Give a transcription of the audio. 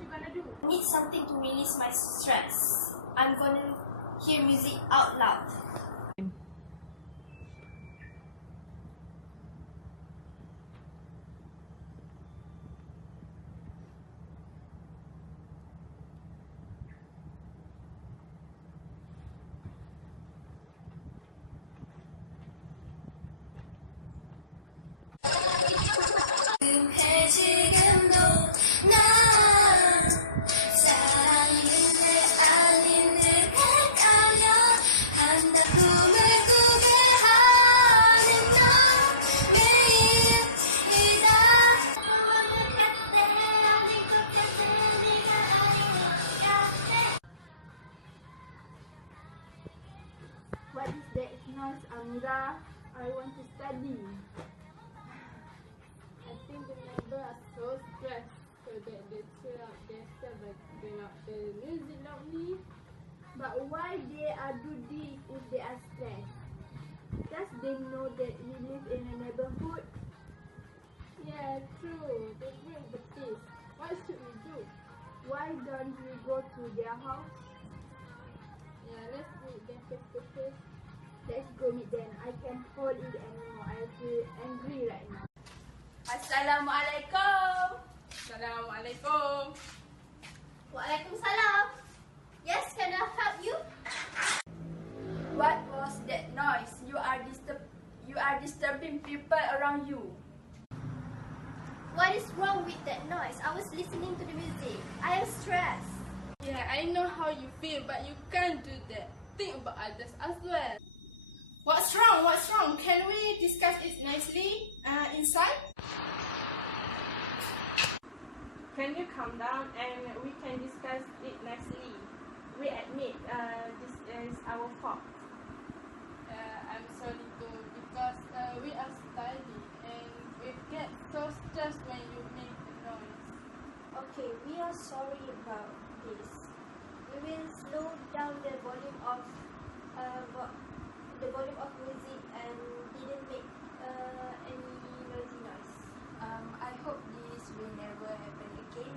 you gonna do? I need something to release my stress. I'm gonna hear music out loud. What is that noise, Amira? I want to study. I think the neighbors are so stressed so that they cheer up themselves by turning up the music loudly. But why they are do this if they are stressed? Does they know that we live in a neighborhood? Yeah, true. They bring the peace. What should we do? Why don't we go to their house? Yeah, let's meet them face to face. Let's go meet them. I can't hold it anymore. I feel angry right now. Assalamualaikum. Assalamualaikum. Waalaikumsalam. Yes, can I help you? What was that noise? You are disturbing people around you. What is wrong with that noise? I was listening to the music. I am stressed. Yeah, I know how you feel, but you can't do that. Think about others as well. What's wrong? What's wrong? Can we discuss it nicely inside? Can you calm down and we can discuss it nicely? We admit this is our fault. I'm sorry too, because we are studying and we get so stressed when you make the noise. Okay, we are sorry about this. We will slow down the volume of music and didn't make any noisy noise. I hope this will never happen again.